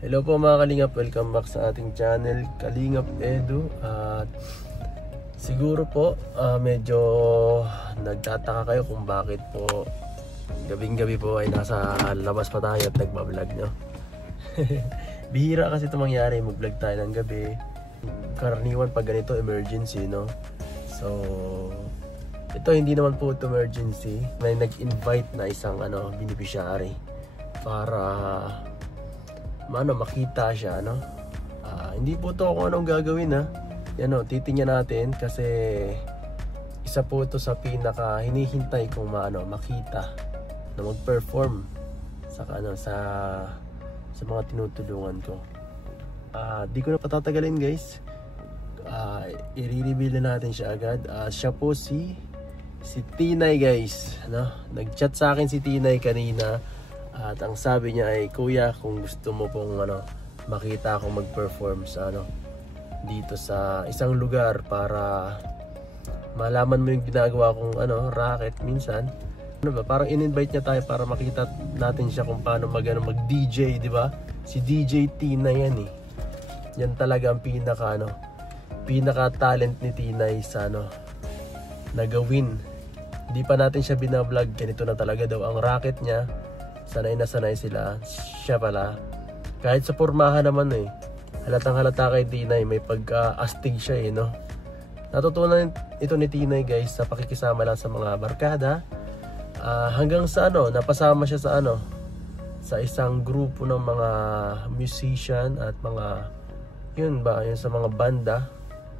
Hello po mga Kalingap, welcome back sa ating channel Kalingap Edu. At siguro po medyo nagtataka kayo kung bakit po gabing-gabi po ay nasa labas pa tayo at nagbablog, no? Bihira kasi ito mangyari, mag-vlog tayo ng gabi. Karaniwan pag ganito emergency, no? So ito hindi naman po ito emergency. May nag-invite na isang beneficiary para makita siya, no? Hindi po to kung anong gagawin, ha. Yan, titingnan natin kasi isa po ito sa pinaka hinihintay kong makita na mag-perform sa mga tinutulungan ko. Di ko na patatagalin, guys. I-reveal na natin siya agad. Siya po si Tinay, guys, no? Nag-chat sa akin si Tinay kanina. At ang sabi niya ay, kuya, kung gusto mo pong makita akong mag-perform sa dito sa isang lugar para malaman mo yung ginagawa kong racket minsan. Parang in-invite niya tayo para makita natin siya kung paano mag-DJ, di ba? Si DJ Tina yan eh. Yan talaga ang pinaka talent ni Tinay sa nagawin. Hindi pa natin siya binablog, ganito na talaga daw ang racket niya. Sanay na sanay sila. Siya pala, kahit sa pormahan naman halatang halata kay Tinay, may pagka-astig siya no? Natutunan ito ni Tinay, guys, sa pakikisama lang sa mga barkada. Hanggang sa napasama siya sa isang grupo ng mga musician at mga yun sa mga banda.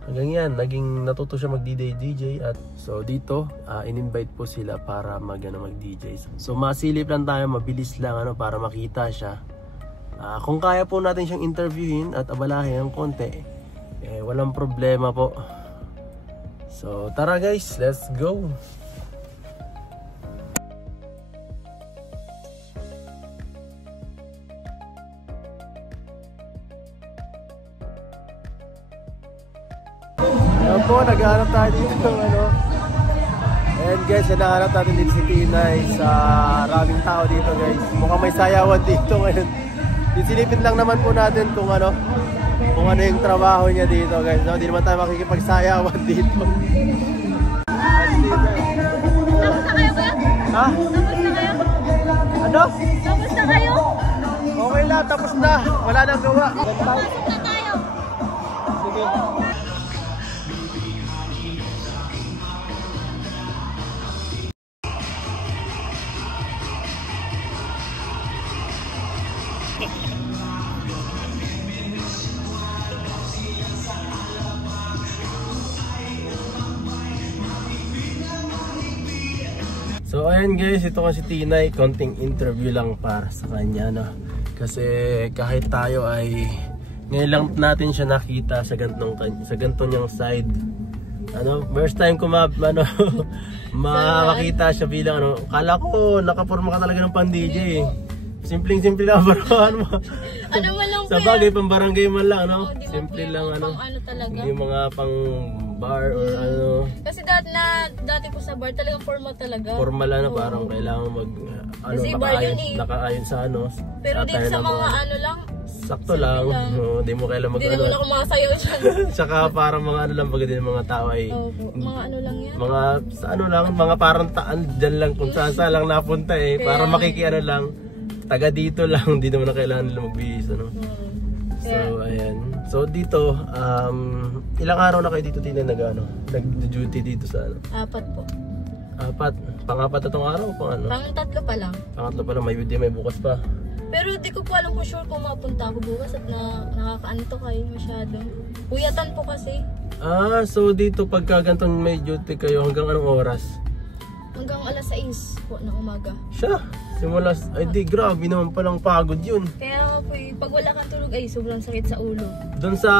Hanggang yan, naging natuto siya mag-DJ. At so dito, in-invite po sila para mag-DJ. So masilip lang tayo, mabilis lang para makita siya. Kung kaya po natin siyang interviewin at abalahin ng konti, walang problema po. So tara, guys, let's go! Ayan po, naghahanap tayo dito and guys, hinahanap natin dito si Tinay sa maraming tao dito, guys. Mukhang may sayawan dito ngayon. Isilipin lang naman po natin kung ano yung trabaho niya dito, guys. So, hindi naman tayo makikipagsayawan dito. Tapos na kayo ba? Ha? Tapos na kayo? Ano? Tapos na kayo? Okay lang, tapos na. Wala nang gawa. Pasok na tayo. Sige. So ayan, guys, ito kasi Tinay, konting interview lang para sa kanya, kasi kahit tayo ay ngayon lang natin siya nakita sa ganitong niyang side. First time ko makakita siya bilang kala ko nakaporma ka talaga ng pan-DJ. Simpleng-simple lang parahan mo. Sa bagay, pang barangay man lang, simple lang talaga. Hindi mga pang bar or Kasi dati po sa bar talaga formal talaga. Formal na parang kailangan nakaayon sa Pero dito sa mga lang, sakto lang. Hindi mo kailangan hindi naman ako makasayaw dyan. Saka parang mga lang baga din mga tao ay mga lang yan. Mga sa lang, mga parang taan dyan lang kung saan lang napunta para lang. Taga dito lang, hindi naman na kailangan nila magbihis, So ayan. So dito, ilang araw na kayo dito nag-duty dito sa 4 po. 4? Pang-4 na tong araw o pang Pang-3 pa lang. Pang-3 pa lang, may bukas pa. Pero di ko po alam kung sure kung mapunta ako bukas at nakakaanto kayo masyado. Puyatan po kasi. So dito pagka ganitong may duty kayo, hanggang anong oras? Hanggang alas 6 po ng umaga. Siya? Simula, ay di, grabe naman palang pagod yun. Kaya po, pag wala kang tulog ay sobrang sakit sa ulo. Doon sa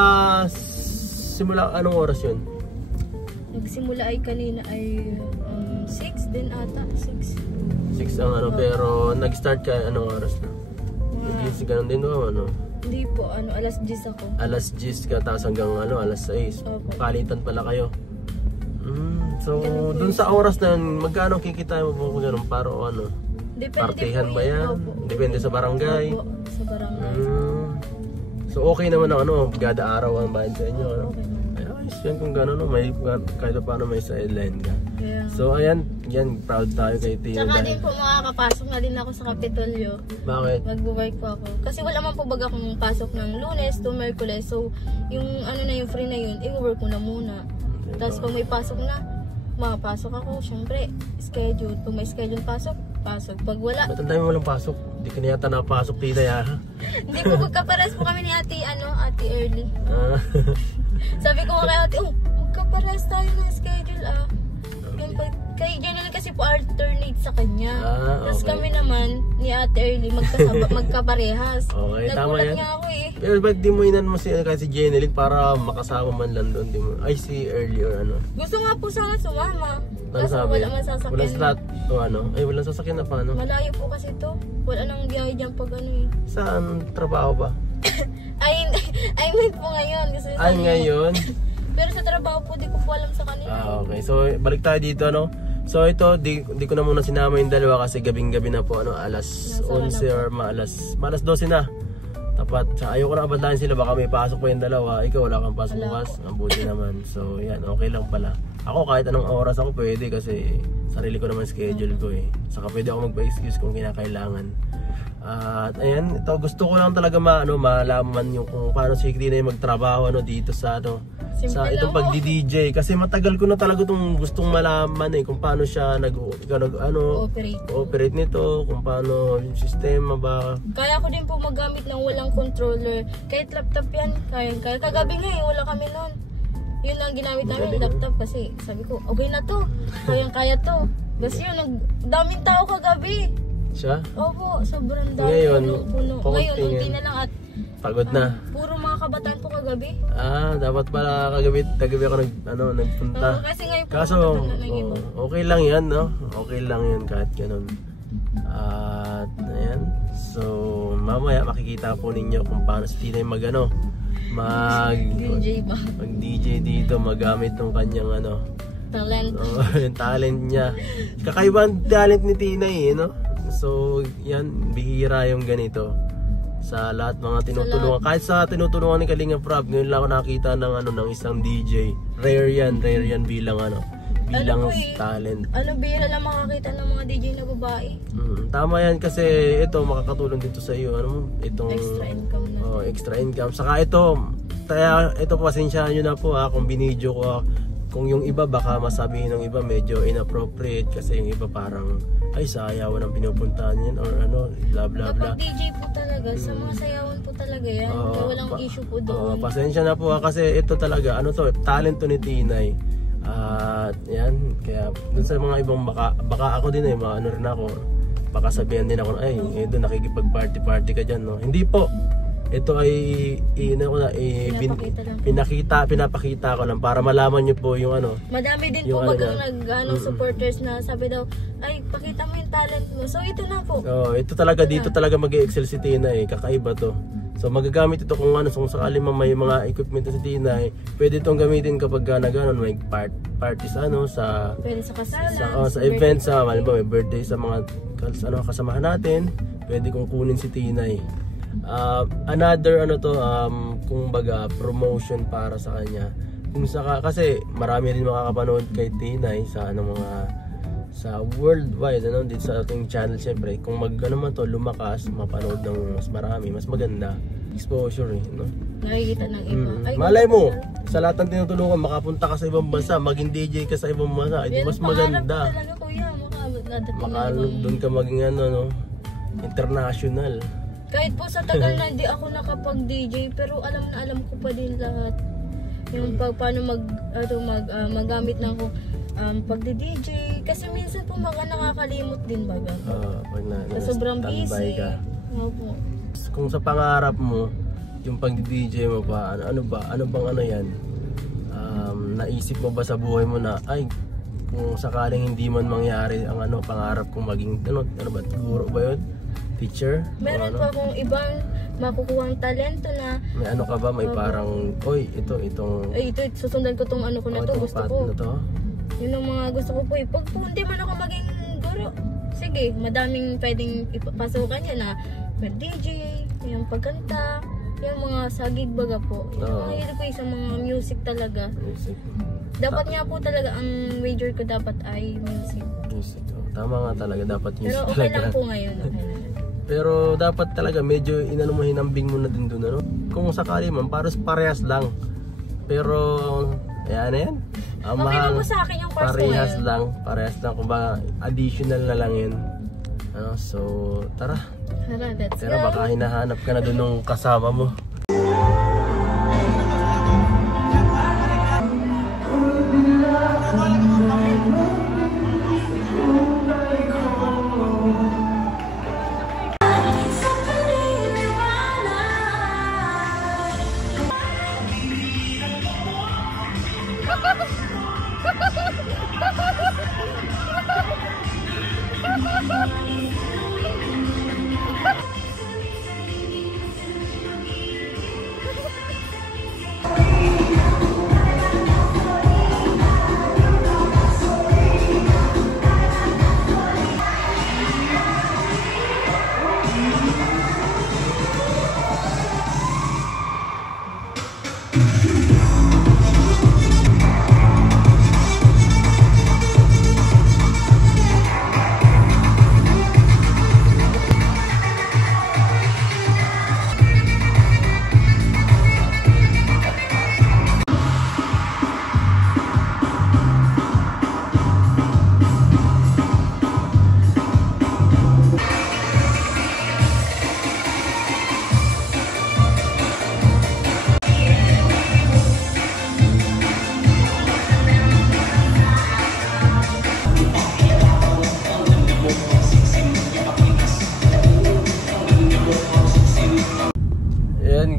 simula, anong oras yun? Nagsimula ay kanina ay 6 din ata, 6. 6 ang pero nag-start ka anong oras na? Nag-gising ka din Hindi po, alas 10 ako. Alas 10 ka, tapos hanggang alas 6. Opo. Palitan pala kayo. So, dun sa oras na yun, magkano kikita mo po ganun? Para Depende partihan po ba yan? Opo. Depende sa barangay? Opo, sa barangay. So okay naman ang ano, gada araw ang bayad sa inyo. Ano? Okay. Ay, ayos yan kung gano'n, no? May, kahit pa paano may sideline ka. Yeah. So ayan, yan, proud tayo kay Tina. Tsaka din po makakapasok na din ako sa Kapitolyo. Bakit? Mag-work po ako. Kasi wala man po baga akong pasok ng Lunes to Merkules. So, yung ano na yung free na yun, i-work ko na muna. Tapos pag may pasok na, makapasok ako. Syempre, schedule. Pag may schedule pasok. Pag wala, Ba't ang dami mo walang pasok? Hindi ka na yata nakapasok, Tina, ya? hindi po magkapares po kami ni Ate Early. Ah. Sabi ko kay Ate, magkapares tayo ng schedule Yung kay Jenny kasi po alternate sa kanya. Tapos Okay. kami naman ni Ate Early magkaparehas. Okay, tama Nagulat yan. nga ako eh. Pero ba't di mo inan mo si Jeneline para makasama man lang doon? Di mo, ay, si Early or ano? Gusto nga po sana sumama. Ano Kaso sabi? wala man sasakyan. Walang slot o ano? Ay, walang sasakyan na paano? Malayo po kasi to. Wala nang biyahe dyan pag ano eh. Saan trabaho ba? Ay night po ngayon. Kasi Ay, ngayon? Pero sa trabaho po, di ko po alam sa kanila. Okay. So, balik tayo dito, ano? So, ito, di ko na muna sinama yung dalawa kasi gabing-gabi na po, ano? Alas 11 or maalas 12 na. Tapat. Ayoko na abadlayan sila. Baka may pasok pa yung dalawa. Ikaw, wala kang pasok bukas. Ang buti naman. So, yan. Okay lang pala. Ako, kahit anong oras ako pwede kasi sarili ko naman schedule ko eh. Saka pwede ako magpa-excuse kung kinakailangan. At ayan, ito gusto ko lang talaga malaman yung kung paano si Tina yung magtrabaho dito sa Simple sa itong lang, pag-DJ kasi matagal ko na talaga itong gustong malaman eh kung paano siya operate nito, kung paano yung sistema ba. Kaya ko din po magamit ng walang controller. Kahit laptop yan, kaya. Kagabi nga eh, wala kami nun. Yun lang ginamit namin, laptop kasi sabi ko, okay na to. Kaya to. Kasi yun, daming tao kagabi. Siya? Opo, sobrang dami. Ngayon, puno. Ngayon, konti unti yan. na lang at Pagod na. puro mga kabataan po kagabi. Dapat pala kagabi ako nagpunta. Oo, kasi ngayon po Kaso, nakatala ng iba. okay lang yan, no? Okay lang yan kahit ganun. At, ayan. So, mamaya makikita po ninyo kung paano si Tina yung DJ ba? mag-DJ dito, magamit ng kanyang Talent. yung talent niya. Kakaibang talent ni Tina eh, no? So, yan, bihira yung ganito. Sa lahat mga tinutulungan. Kahit sa tinutulungan ni Kalinga Prab, ngayon lang ako nakita ng isang DJ. Rare yan bilang po eh, talent. Bihira lang makakita ng mga DJ na babae. Tama yan kasi ito makakatulong dito sa iyo. Itong Extra income na. Extra income. Saka ito pasensyahan nyo na po kung binidyo ko kung yung iba baka masabihin ng iba medyo inappropriate kasi yung iba parang ay sayawan ang pinupuntahan yan or bla bla bla. Kapag DJ po talaga, sa mga sayawan po talaga yan. Walang issue po doon. Pasensya na po kasi ito talaga talent to ni Tinay. At yan, kaya dun sa mga ibang baka ako din rin ako. Baka sabihan din ako ay doon nakikipag-party ka dyan, no? Hindi po. Ito ay pinapakita ko lang para malaman niyo po yung Madami din yung po supporters na sabi daw, ay pakita mo yung talent mo. So ito na po. Ito talaga dito talaga mag-excel si Tina kakaiba to. So magagamit ito kung sakali may mga equipment si Tina pwede itong gamitin kapag may parties sa pwede sa kasalan, sa events halimbawa may birthday sa mga kasamahan natin, pwede kong kunin si Tina another kumbaga promotion para sa kanya. Kasi marami rin makakapanood kay Tina sa worldwide dito sa ating channel. Syempre kung lumakas mapanood ng mas marami, mas maganda exposure no? Nakikita ng iba. Malay mo sa lahat ng tinutulungan makapunta ka sa ibang bansa, maging DJ ka sa ibang bansa, mas maganda. Talaga kuya, doon ka maging international. Kahit po sa tagal na hindi ako nakapag-DJ, pero alam ko pa din lahat. Yung paano magamit ng pagdi-DJ. Kasi minsan po nakakalimot din baga. Sa sobrang busy. Opo. Kung sa pangarap mo, yung pagdi-DJ mo pa, ano bang yan? Naisip mo ba sa buhay mo na, ay, kung sakaling hindi man mangyari ang pangarap kong maging, guro ba yun? Teacher? Meron pa akong ibang makukuhang talento na may ka ba? May parang ito susundan ko tong ko na to, gusto ko. Yun ang mga gusto ko po pag po hindi man ako maging guro, sige, madaming pwedeng ipapasukan yan na mag-DJ, yung pagkanta, yung mga sagig baga po. Yung mahilig ko sa mga music talaga. Music. Dapat nga po talaga, ang major ko dapat ay music. Music. Tama nga talaga, dapat music Pero okay talaga. lang po ngayon. Okay lang. Pero dapat talaga medyo inano mo, hinambing mo na din doon, ano? Kung sakali man, parehas lang. Pero, ayan na yan. Ang Okay lang po sa akin yung course ko ngayon. Parehas lang. Kung ba, additional na lang yun. Ano, so, tara. Tara, let's Pero go. baka hinahanap ka na doon nung kasama mo.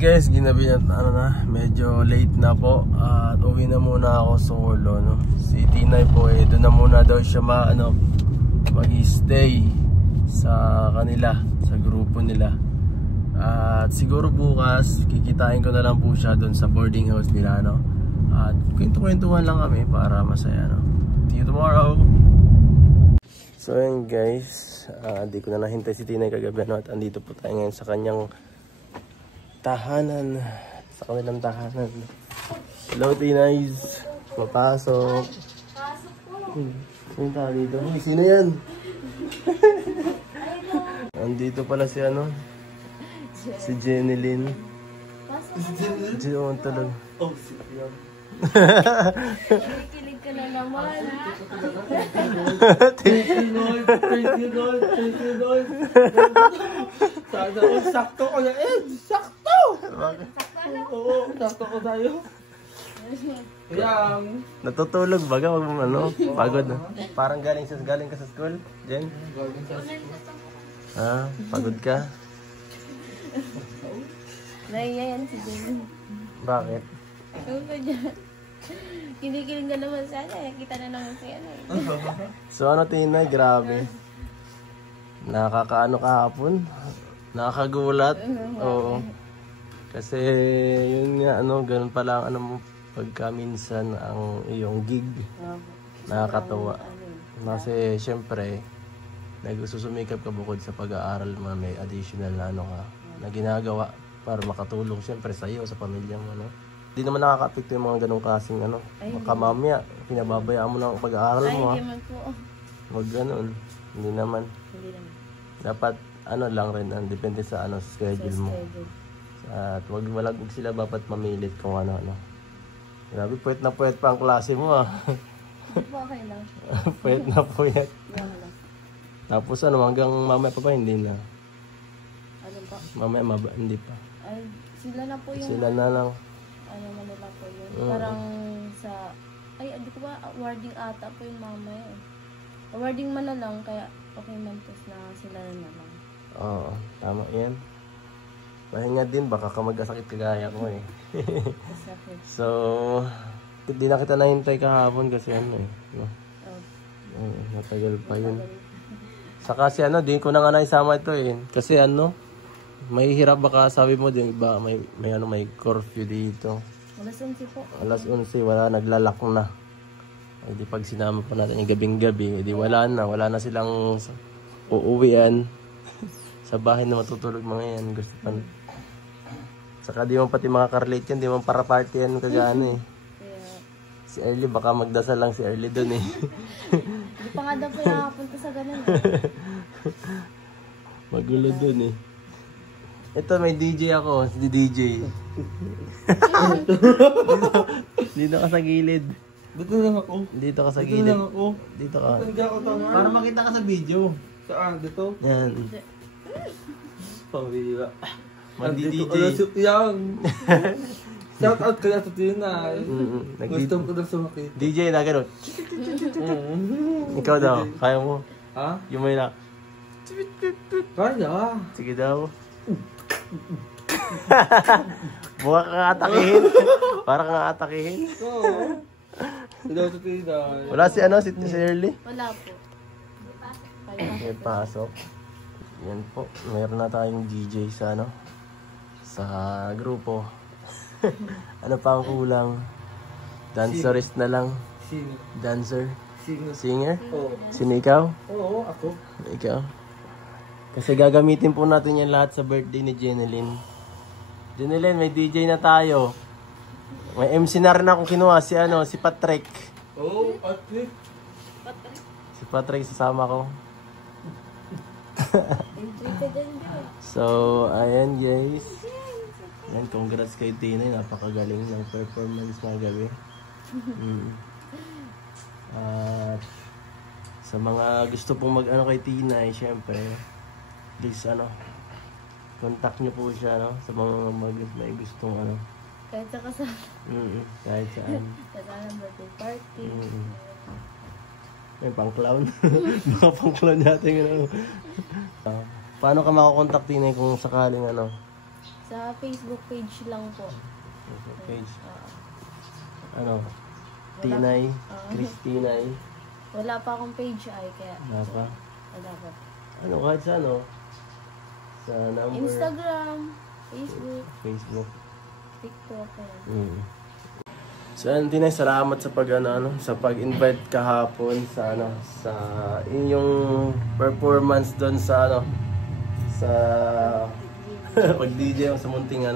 Guys, ginabi na medyo late na po at uwi na muna ako solo, no. Si Tinay po doon na muna daw siya mag-stay sa kanila, sa grupo nila. At siguro bukas kikitain ko na lang po siya doon sa boarding house nila, no. At kwento-kwentuhan lang kami para masaya, no. See you tomorrow. So ayun guys, di ko na nahintay si Tinay kagabi, no, at andito po tayo ngayon sa kanyang tahanan, sa kanilang tahanan. Hello, Tinays. Papasok. Pasok po. Sino tayo dito? Uy, sino yan? Andito pala si si Jenilyn. Pasok. Diyon talaga. Oh, si Piang. Kilig ka na naman. Thank you, Lord. Thank you, Lord. Thank you, Lord. Sana ko, sakto ko na, sakto! Oo, sakto ko tayo. Yang. Natutulog ba? Wag mo pagod na. Parang galing ka sa school, Jen? Pagod ka? Naiyayan si Jen. Bakit? Ano ba dyan? Kinikilig ka naman sana. Nakita na naman si So Tinay, grabe. Nakakaano kahapon? Nakakagulat. Oo. Kasi yun nga, ganun pala ang pagka minsan ang iyong gig. Nakakatawa. Kasi syempre, nagsusumikap ka bukod sa pag-aaral mo, may additional na ginagawa para makatulong syempre sa iyo, sa pamilya mo, no? Hindi naman nakaka-apekto yung mga ganong klaseng baka mamaya, pinababayaan mo na ang pag-aaral mo. Ay, hindi man po. Huwag ganun. Hindi naman. Dapat lang rin, depende sa schedule mo. At wag sila dapat mamilit kung ano. Grabe, puwet na puwet pa ang klase mo, Okay lang. Puwet na puwet. Tapos hanggang mamaya pa ba? Hindi na. Ano pa? Mamaya hindi pa. Ay, sila na po yung... Sila na lang. Ano na nila po yun. Parang sa... Ay, hindi ko ba awarding ata po yung mamaya eh. Awarding man na lang, kaya okay man po na sila na lang. Oo, tama yan. Pahinga din, baka ka magkasakit kagaya ko eh. So, di na kita nahintay kahapon kasi no? Matagal pa yun. Saka si di ko na nga naisama ito eh. Kasi may hirap baka sabi mo din, iba, may curfew dito. Alas 11 po. Alas 11, wala, naglalak na. Eh di pag sinama pa natin yung gabing-gabi, eh di wala na silang uuwian. Sa bahay na matutulog mga yan, gusto pa. Saka di mo pati mga karlate yan, di mo para party yan kagano eh. Kaya, Si Early, baka magdasal lang si Early dun eh. hindi pa nga daw po nakapunta sa ganun eh. Magulo dun eh. Ito, may DJ ako, si DJ. Dito ka sa gilid. Dito lang ako. Dito ka sa Dito gilid. lang ako. Dito ka. Hindi ako tama. Para makita ka sa video. Saan? Dito? Yan. Pambira. Mandi Andito DJ. ka na si Yang. Shout out kaya sa Tinay. Gusto ko na sumakit. DJ na gano'n. Ikaw daw, kaya mo. Ha? Yung may na. Kaya. Sige daw. Mukha kang atakihin. Para kang atakihin. Oo. Sila sa Tinay. Wala si ano, si Shirley. Wala po. May pasok. Yan po. Meron na tayong DJ sa ano, sa grupo. Ano pa ang kulang? Dancerist na lang. Sino? Dancer. Sino? Singer. Oo. Sino ikaw? Oo, ako. Ikaw. Kasi gagamitin po natin yan lahat sa birthday ni Jeneline. Jeneline, may DJ na tayo. May MC na rin ako kinuha, si ano, si Patrick. Oo, Patrick. Si Patrick, sasama ko. Entry ka dyan din. So, ayan guys. Ayan, congrats kay Tinay. Napakagaling ng performance ng gabi. At sa mga gusto pong mag-ano kay Tinay, syempre, please ano, contact nyo po siya, no? Sa mga may gustong ano. Kahit sa kasama. Kahit saan. Kasama birthday party. May pang-clown. Mga pang-clown natin ano. Paano ka makakontakt Tinay kung sakaling ano? Sa Facebook page lang po. Page. Ano? Tinay, Chris Tinay. Wala pa akong page ay kaya. Wala pa. Wala pa. Ano, kahit sa ano? Sa number? Instagram, Facebook, Facebook. TikTok. Ayan. So, ayun, Tinay, salamat sa sa pag-invite kahapon sa sa inyong performance doon sa sa pag-DJ sa munting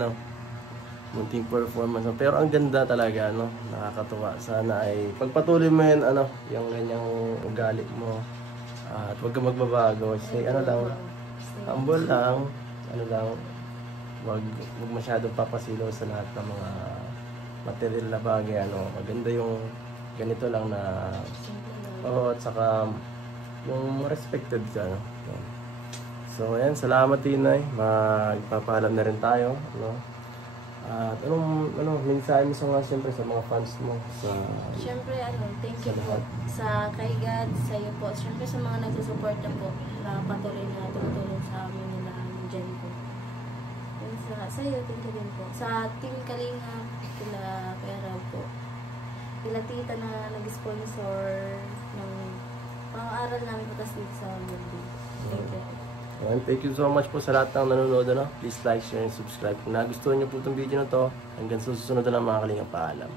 munting performance. Pero ang ganda talaga, nakakatuwa. Sana ay pagpatuloy mo yun, yung ganyang ugali mo. At huwag kang magbabago. Stay, humble lang. Huwag masyadong papasilaw sa lahat ng mga material na bagay. Maganda yung ganito lang na, at saka yung respected ka, So, ayan, salamat Tinay. Magpapaalam na rin tayo, At anong mensahe mo siyempre sa mga fans mo sa Siyempre, thank you po sa kay God, sa iyo po. Siyempre sa mga nagsusuporta po, na patuloy na tumutulong sa amin nila dyan po. And sa iyo, thank you din po. Sa Team Kalinga, kila Pera po. Kila Tita na nag-sponsor ng pang-aaral namin patas dito sa Mundi. Thank you. And thank you so much po sa lahat ng nanonood. Please like, share, and subscribe. Kung nagustuhan niyo po itong video na to, hanggang sa susunod na lang mga Kalingap, paalam.